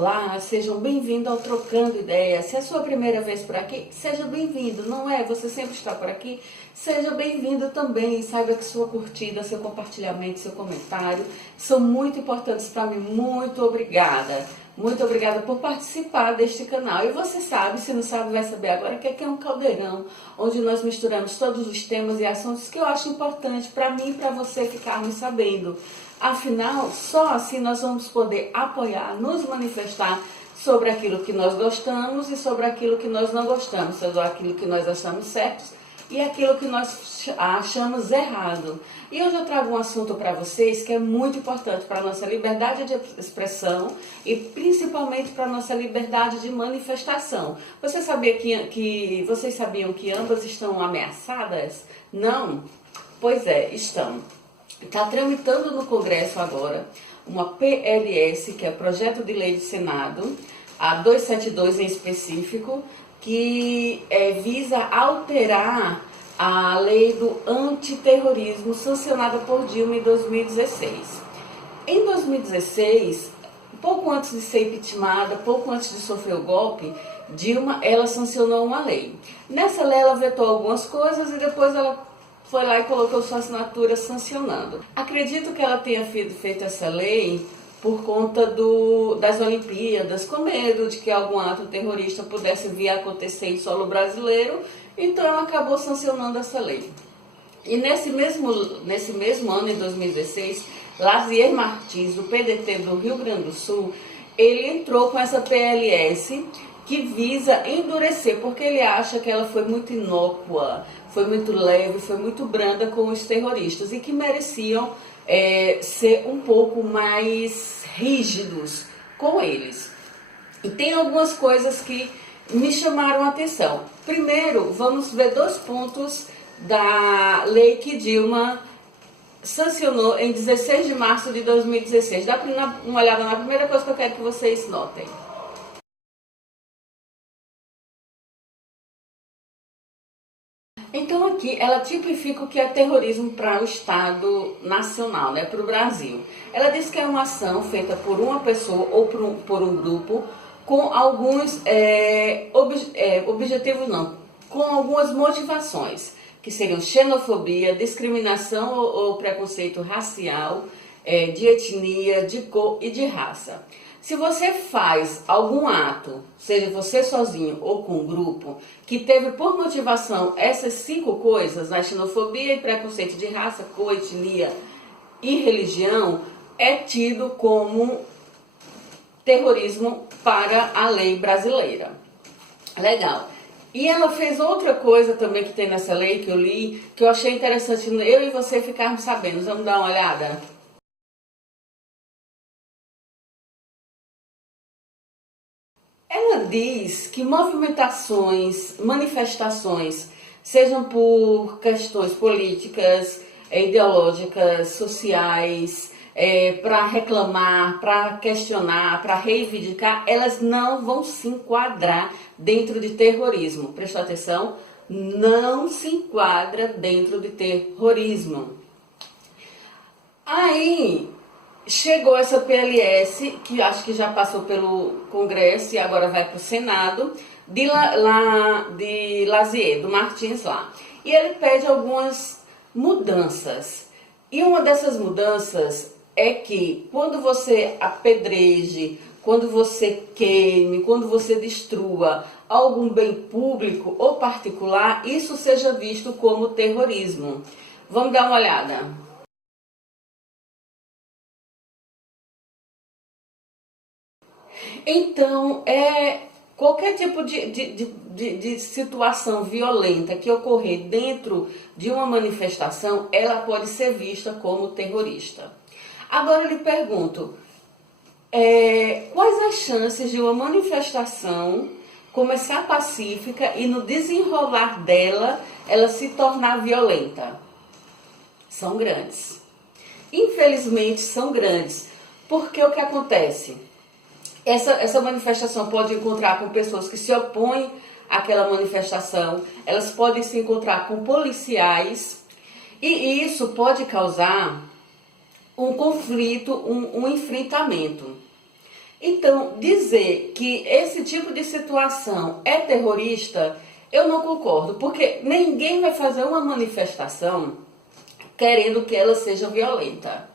Olá, sejam bem-vindos ao Trocando Ideias. Se é a sua primeira vez por aqui, seja bem-vindo, não é? Você sempre está por aqui, seja bem-vindo também. Saiba que sua curtida, seu compartilhamento, seu comentário são muito importantes para mim. Muito obrigada. Muito obrigada por participar deste canal. E você sabe, se não sabe, vai saber agora, que aqui é um caldeirão, onde nós misturamos todos os temas e assuntos que eu acho importante para mim e para você ficarmos sabendo. Afinal, só assim nós vamos poder apoiar, nos manifestar sobre aquilo que nós gostamos e sobre aquilo que nós não gostamos, sobre aquilo que nós achamos certos e aquilo que nós achamos errado. E hoje eu trago um assunto para vocês que é muito importante para a nossa liberdade de expressão e principalmente para a nossa liberdade de manifestação. Vocês sabiam que ambas estão ameaçadas? Não? Pois é, estão. Está tramitando no Congresso agora uma PLS, que é Projeto de Lei do Senado, a 272 em específico, que visa alterar a lei do antiterrorismo sancionada por Dilma em 2016. Em 2016, pouco antes de ser impeachmentada, pouco antes de sofrer o golpe, Dilma, ela sancionou uma lei. Nessa lei ela vetou algumas coisas e depois ela foi lá e colocou sua assinatura sancionando. Acredito que ela tenha feito essa lei por conta das Olimpíadas, com medo de que algum ato terrorista pudesse vir a acontecer em solo brasileiro, então ela acabou sancionando essa lei. E nesse mesmo ano, em 2016, Lazier Martins, do PDT do Rio Grande do Sul, ele entrou com essa PLS que visa endurecer, porque ele acha que ela foi muito inócua, foi muito leve, foi muito branda com os terroristas e que mereciam ser um pouco mais rígidos com eles. E tem algumas coisas que me chamaram a atenção. Primeiro, vamos ver dois pontos da lei que Dilma sancionou em 16 de março de 2016. Dá uma olhada na primeira coisa que eu quero que vocês notem. Então aqui ela tipifica o que é terrorismo para o Estado Nacional, né, para o Brasil. Ela diz que é uma ação feita por uma pessoa ou por um grupo com alguns objetivos, não, com algumas motivações, que seriam xenofobia, discriminação ou preconceito racial, de etnia, de cor e de raça. Se você faz algum ato, seja você sozinho ou com um grupo, que teve por motivação essas 5 coisas, né, xenofobia e preconceito de raça, cor, etnia e religião, é tido como terrorismo para a lei brasileira. Legal. E ela fez outra coisa também que tem nessa lei que eu li, que eu achei interessante eu e você ficarmos sabendo. Vamos dar uma olhada? Ela diz que movimentações, manifestações, sejam por questões políticas, ideológicas, sociais, para reclamar, para questionar, para reivindicar, elas não vão se enquadrar dentro de terrorismo. Prestou atenção? Não se enquadra dentro de terrorismo. Aí chegou essa PLS, que acho que já passou pelo Congresso e agora vai para o Senado, de Lazier, do Martins lá. E ele pede algumas mudanças. E uma dessas mudanças é que quando você apedreje, quando você queime, quando você destrua algum bem público ou particular, isso seja visto como terrorismo. Vamos dar uma olhada. Então, qualquer tipo de situação violenta que ocorrer dentro de uma manifestação, ela pode ser vista como terrorista. Agora eu lhe pergunto, quais as chances de uma manifestação começar pacífica e no desenrolar dela, ela se tornar violenta? São grandes. Infelizmente, são grandes. Porque o que acontece? Essa manifestação pode encontrar com pessoas que se opõem àquela manifestação, elas podem se encontrar com policiais, e isso pode causar um conflito, um enfrentamento. Então, dizer que esse tipo de situação é terrorista, eu não concordo, porque ninguém vai fazer uma manifestação querendo que ela seja violenta.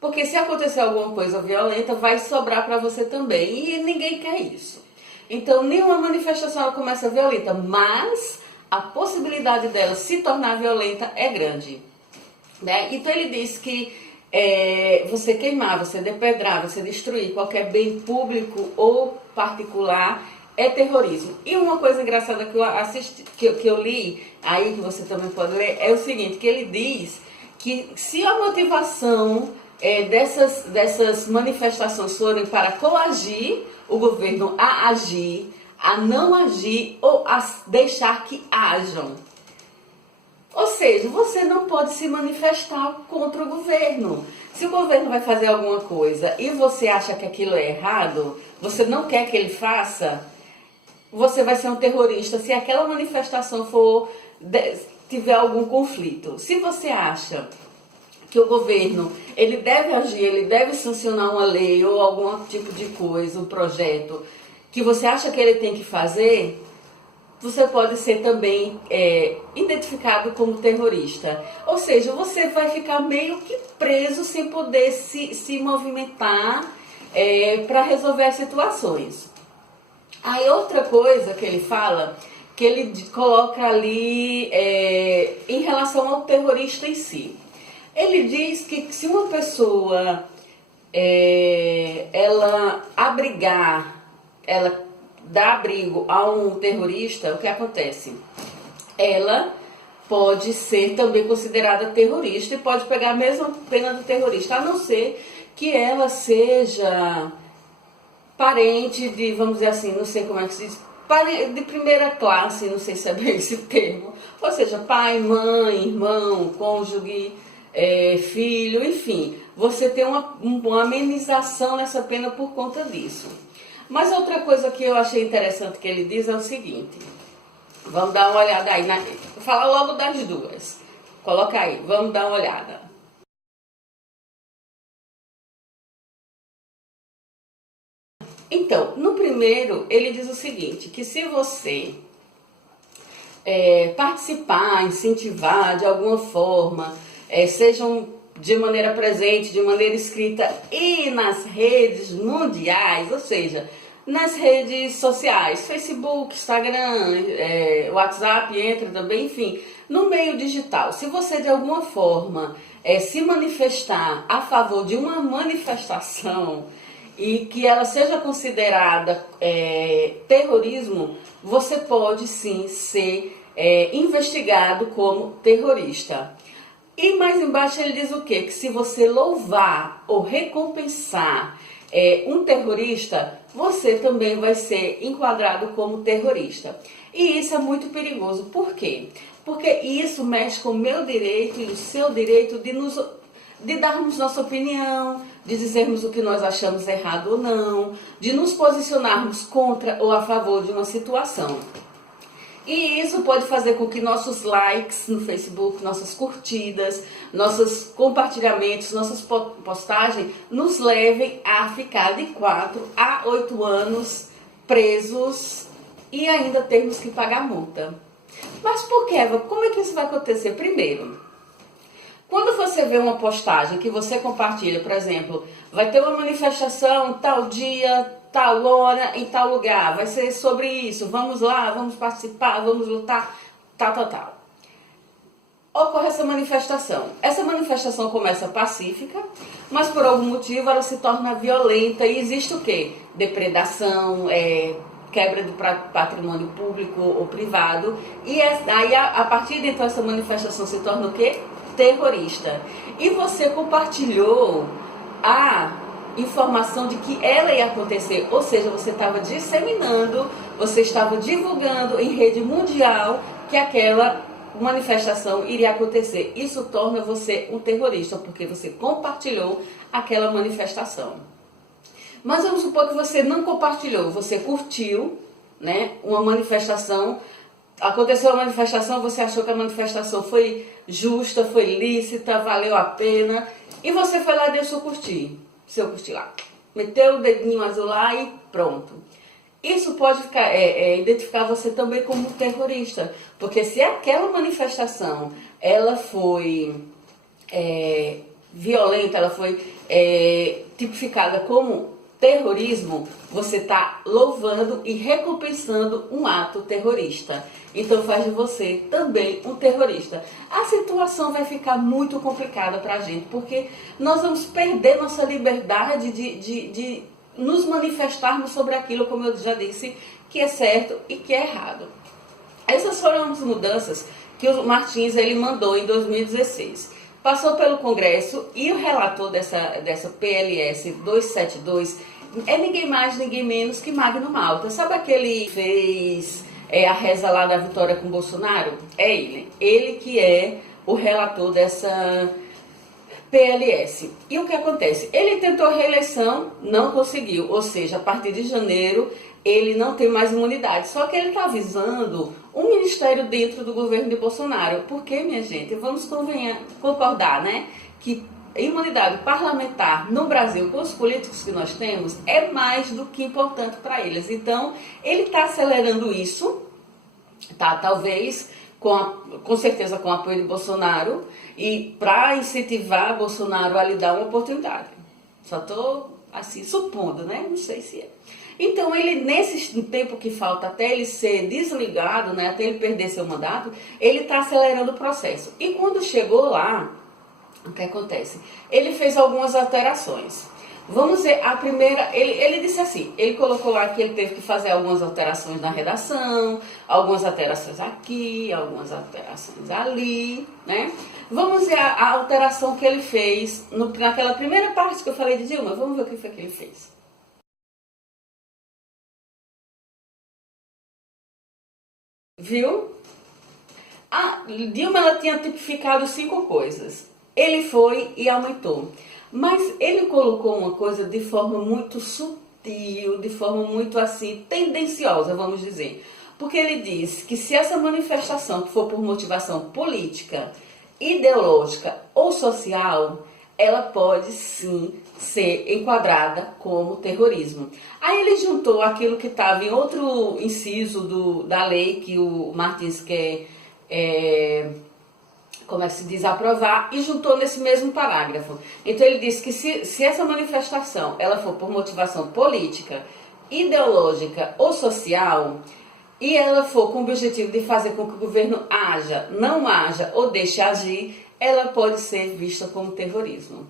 Porque se acontecer alguma coisa violenta, vai sobrar para você também, e ninguém quer isso. Então, nenhuma manifestação ela começa violenta, mas a possibilidade dela se tornar violenta é grande. Né? Então, ele diz que você queimar, você depedrar, você destruir qualquer bem público ou particular é terrorismo. E uma coisa engraçada que eu assisti, que eu li, aí que você também pode ler, é o seguinte, que ele diz que se a motivação dessas manifestações forem para coagir o governo a agir, a não agir ou a deixar que ajam. Ou seja, você não pode se manifestar contra o governo. Se o governo vai fazer alguma coisa e você acha que aquilo é errado, você não quer que ele faça, você vai ser um terrorista se aquela manifestação tiver algum conflito. Se você acha que o governo ele deve agir, ele deve sancionar uma lei ou algum tipo de coisa, um projeto que você acha que ele tem que fazer, você pode ser também identificado como terrorista. Ou seja, você vai ficar meio que preso sem poder se movimentar para resolver as situações. Aí outra coisa que ele fala, que ele coloca ali em relação ao terrorista em si. Ele diz que se uma pessoa ela dá abrigo a um terrorista, o que acontece? Ela pode ser também considerada terrorista e pode pegar a mesma pena do terrorista, a não ser que ela seja parente de, vamos dizer assim, não sei como é que se diz, de primeira classe, não sei se é bem esse termo, ou seja, pai, mãe, irmão, cônjuge, filho, enfim, você tem uma amenização nessa pena por conta disso. Mas outra coisa que eu achei interessante que ele diz é o seguinte, vamos dar uma olhada aí, vou falar logo das duas, coloca aí, vamos dar uma olhada. Então, no primeiro, ele diz o seguinte, que se você participar, incentivar de alguma forma, sejam de maneira presente, de maneira escrita e nas redes mundiais, ou seja, nas redes sociais, Facebook, Instagram, WhatsApp entra também, enfim, no meio digital. Se você de alguma forma se manifestar a favor de uma manifestação e que ela seja considerada terrorismo, você pode sim ser investigado como terrorista. E mais embaixo ele diz o quê? Que se você louvar ou recompensar um terrorista, você também vai ser enquadrado como terrorista. E isso é muito perigoso. Por quê? Porque isso mexe com o meu direito e o seu direito de darmos nossa opinião, de dizermos o que nós achamos errado ou não, de nos posicionarmos contra ou a favor de uma situação. E isso pode fazer com que nossos likes no Facebook, nossas curtidas, nossos compartilhamentos, nossas postagens nos levem a ficar de 4 a 8 anos presos e ainda termos que pagar multa. Mas por que, Eva? Como é que isso vai acontecer? Primeiro, quando você vê uma postagem que você compartilha, por exemplo, vai ter uma manifestação tal dia, tal hora, em tal lugar, vai ser sobre isso, vamos lá, vamos participar, vamos lutar, tal. Ocorre essa manifestação. Essa manifestação começa pacífica, mas por algum motivo ela se torna violenta e existe o quê? Depredação, quebra do patrimônio público ou privado, e aí a partir de então essa manifestação se torna o quê? Terrorista. E você compartilhou a informação de que ela ia acontecer, ou seja, você estava disseminando, você estava divulgando em rede mundial que aquela manifestação iria acontecer. Isso torna você um terrorista, porque você compartilhou aquela manifestação. Mas vamos supor que você não compartilhou, você curtiu, né, uma manifestação, aconteceu a manifestação, você achou que a manifestação foi justa, foi lícita, valeu a pena, e você foi lá e deixou curtir. Seu curtir lá. meteu o dedinho azul lá e pronto. Isso pode identificar você também como terrorista, porque se aquela manifestação ela foi violenta, ela foi tipificada como terrorismo, você está louvando e recompensando um ato terrorista. Então faz de você também um terrorista. A situação vai ficar muito complicada para a gente, porque nós vamos perder nossa liberdade de nos manifestarmos sobre aquilo, como eu já disse, que é certo e que é errado. Essas foram as mudanças que o Martins ele mandou em 2016. Passou pelo Congresso e o relator dessa PLS 272 é ninguém mais, ninguém menos que Magno Malta. Sabe aquele que fez a reza lá da vitória com Bolsonaro? É ele. Ele que é o relator dessa PLS. E o que acontece? Ele tentou a reeleição, não conseguiu. Ou seja, a partir de janeiro ele não tem mais imunidade. Só que ele está avisando um ministério dentro do governo de Bolsonaro. Porque, minha gente, vamos concordar, né? Que imunidade parlamentar no Brasil, com os políticos que nós temos, é mais do que importante para eles. Então, ele está acelerando isso, tá? Talvez, com certeza, com o apoio de Bolsonaro, e para incentivar Bolsonaro a lhe dar uma oportunidade. Só estou, assim, supondo, né? Não sei se é. Então, ele, nesse tempo que falta até ele ser desligado, né, até ele perder seu mandato, ele está acelerando o processo. E quando chegou lá, o que acontece? Ele fez algumas alterações. Vamos ver, a primeira, ele disse assim, ele colocou lá que ele teve que fazer algumas alterações na redação, algumas alterações aqui, algumas alterações ali, né? Vamos ver a alteração que ele fez naquela primeira parte que eu falei de Dilma, vamos ver o que foi que ele fez. Viu? A Dilma ela tinha tipificado 5 coisas. Ele foi e aumentou. Mas ele colocou uma coisa de forma muito sutil, de forma muito assim, tendenciosa, vamos dizer. Porque ele diz que se essa manifestação for por motivação política, ideológica ou social, ela pode sim ser enquadrada como terrorismo. Aí ele juntou aquilo que estava em outro inciso da lei que o Martins quer, como é que se diz, aprovar, e juntou nesse mesmo parágrafo. Então ele disse que se essa manifestação ela for por motivação política, ideológica ou social, e ela for com o objetivo de fazer com que o governo haja, não haja ou deixe agir, ela pode ser vista como terrorismo.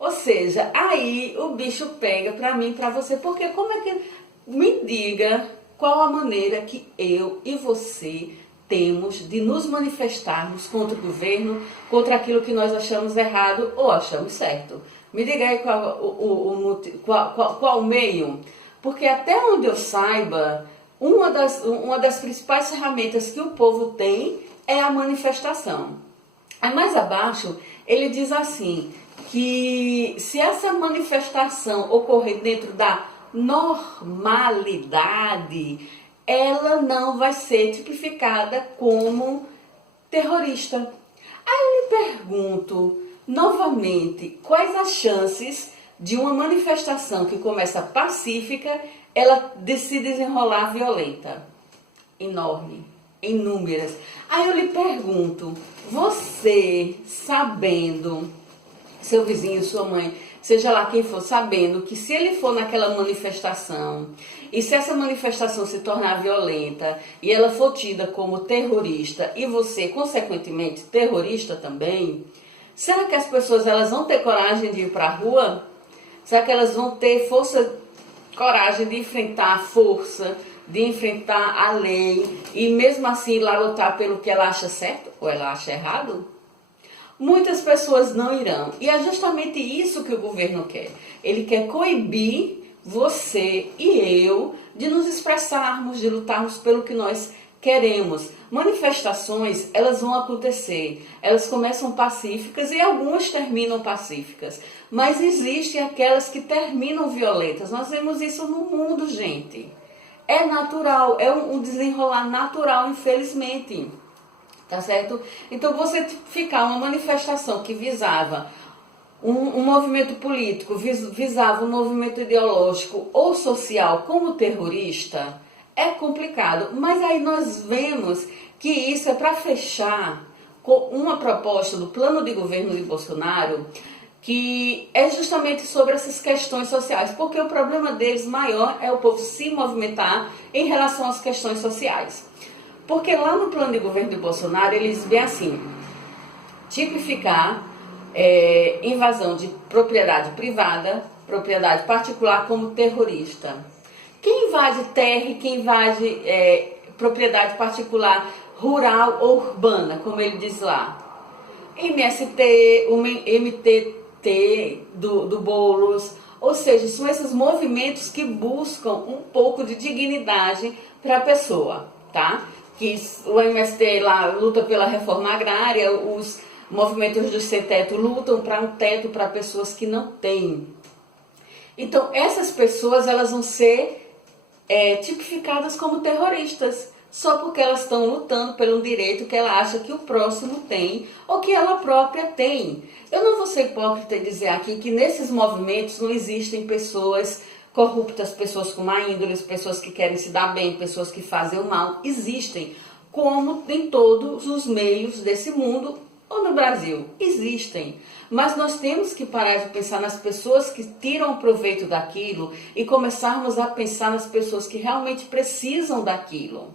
Ou seja, aí o bicho pega para mim, para você, porque como é que... Me diga qual a maneira que eu e você temos de nos manifestarmos contra o governo, contra aquilo que nós achamos errado ou achamos certo. Me diga aí qual o meio, porque até onde eu saiba, uma das principais ferramentas que o povo tem é a manifestação. Aí mais abaixo, ele diz assim, que se essa manifestação ocorrer dentro da normalidade, ela não vai ser tipificada como terrorista. Aí eu lhe pergunto, novamente, quais as chances de uma manifestação que começa pacífica, ela se desenrolar violenta? Enorme. Inúmeras. Aí eu lhe pergunto, você sabendo, seu vizinho, sua mãe, seja lá quem for, sabendo que se ele for naquela manifestação, e se essa manifestação se tornar violenta, e ela for tida como terrorista, e você, consequentemente, terrorista também, será que as pessoas elas vão ter coragem de ir para a rua? Será que elas vão ter coragem de enfrentar a força, de enfrentar a lei e mesmo assim lá lutar pelo que ela acha certo ou ela acha errado? Muitas pessoas não irão. E é justamente isso que o governo quer. Ele quer coibir você e eu de nos expressarmos, de lutarmos pelo que nós queremos. Manifestações, elas vão acontecer. Elas começam pacíficas e algumas terminam pacíficas. Mas existem aquelas que terminam violentas. Nós vemos isso no mundo, gente. É natural, é um desenrolar natural, infelizmente, tá certo? Então, você ficar uma manifestação que visava um movimento político visava um movimento ideológico ou social como terrorista, é complicado. Mas aí nós vemos que isso é para fechar com uma proposta do plano de governo de Bolsonaro, que é justamente sobre essas questões sociais, porque o problema deles maior é o povo se movimentar em relação às questões sociais. Porque lá no plano de governo de Bolsonaro, eles veem assim, tipificar invasão de propriedade privada, propriedade particular como terrorista. Quem invade terra e quem invade propriedade particular, rural ou urbana, como ele diz lá? MST, o MTT do Boulos, ou seja, são esses movimentos que buscam um pouco de dignidade para a pessoa, tá? Que o MST lá luta pela reforma agrária, os movimentos do sem teto lutam para um teto para pessoas que não têm. Então, essas pessoas elas vão ser tipificadas como terroristas, só porque elas estão lutando pelo direito que ela acha que o próximo tem ou que ela própria tem. Eu não vou ser hipócrita e dizer aqui que nesses movimentos não existem pessoas corruptas, pessoas com má índole, pessoas que querem se dar bem, pessoas que fazem o mal. Existem, como em todos os meios desse mundo ou no Brasil. Existem. Mas nós temos que parar de pensar nas pessoas que tiram proveito daquilo e começarmos a pensar nas pessoas que realmente precisam daquilo.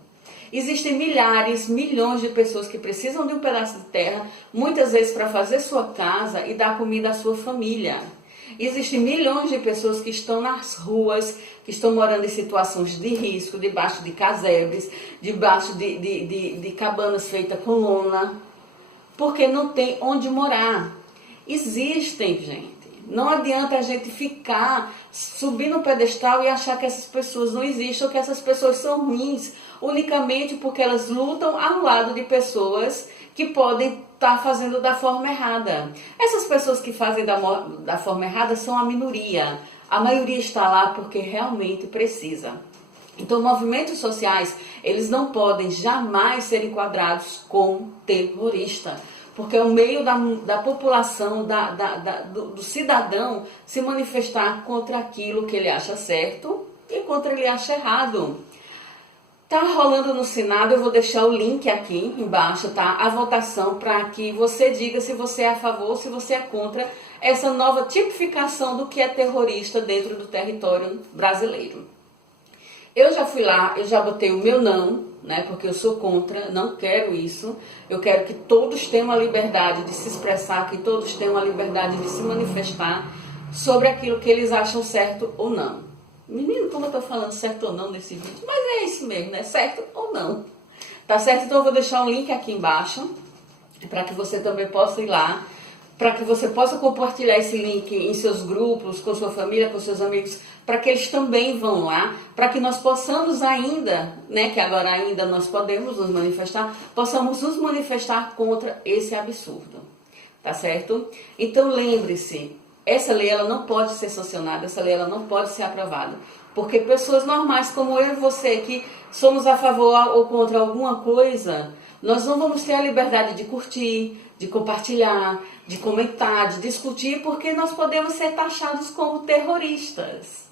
Existem milhares, milhões de pessoas que precisam de um pedaço de terra, muitas vezes para fazer sua casa e dar comida à sua família. Existem milhões de pessoas que estão nas ruas, que estão morando em situações de risco, debaixo de casebres, debaixo de cabanas feitas com lona, porque não tem onde morar. Existem, gente. Não adianta a gente ficar subindo no pedestal e achar que essas pessoas não existem ou que essas pessoas são ruins, unicamente porque elas lutam ao lado de pessoas que podem estar fazendo da forma errada. Essas pessoas que fazem da forma errada são a minoria. A maioria está lá porque realmente precisa. Então, movimentos sociais, eles não podem jamais ser enquadrados como terrorista, porque é o meio da população, do cidadão se manifestar contra aquilo que ele acha certo e contra ele acha errado. Tá rolando no Senado, eu vou deixar o link aqui embaixo, tá? A votação para que você diga se você é a favor ou se você é contra essa nova tipificação do que é terrorista dentro do território brasileiro. Eu já fui lá, eu já botei o meu não, né? Porque eu sou contra, não quero isso. Eu quero que todos tenham a liberdade de se expressar, que todos tenham a liberdade de se manifestar sobre aquilo que eles acham certo ou não. Menino, como eu tô falando certo ou não nesse vídeo, mas é isso mesmo, né? Certo ou não. Tá certo? Então eu vou deixar um link aqui embaixo, para que você também possa ir lá, para que você possa compartilhar esse link em seus grupos, com sua família, com seus amigos, para que eles também vão lá, para que nós possamos ainda, né, que agora ainda nós podemos nos manifestar, possamos nos manifestar contra esse absurdo, tá certo? Então lembre-se, essa lei ela não pode ser sancionada, essa lei ela não pode ser aprovada, porque pessoas normais como eu e você, que somos a favor ou contra alguma coisa, nós não vamos ter a liberdade de curtir, de compartilhar, de comentar, de discutir, porque nós podemos ser taxados como terroristas.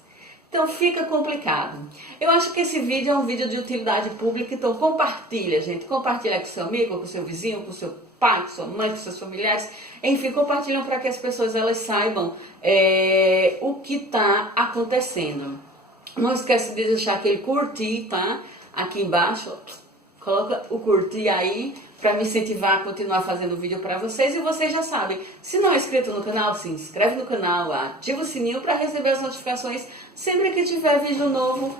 Então fica complicado. Eu acho que esse vídeo é um vídeo de utilidade pública, então compartilha, gente. Compartilha com seu amigo, com seu vizinho, com seu pai, com sua mãe, com seus familiares. Enfim, compartilham para que as pessoas elas saibam o que está acontecendo. Não esquece de deixar aquele curtir, tá? Aqui embaixo, coloca o curtir aí, para me incentivar a continuar fazendo vídeo para vocês. E vocês já sabem, se não é inscrito no canal, se inscreve no canal, ativa o sininho para receber as notificações sempre que tiver vídeo novo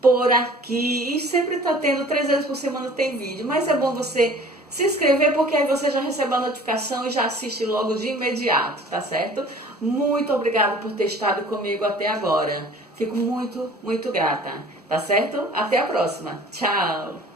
por aqui. E sempre está tendo, 3 vezes por semana tem vídeo, mas é bom você se inscrever, porque aí você já recebe a notificação e já assiste logo de imediato, tá certo? Muito obrigada por ter estado comigo até agora. Fico muito, muito grata, tá certo? Até a próxima. Tchau!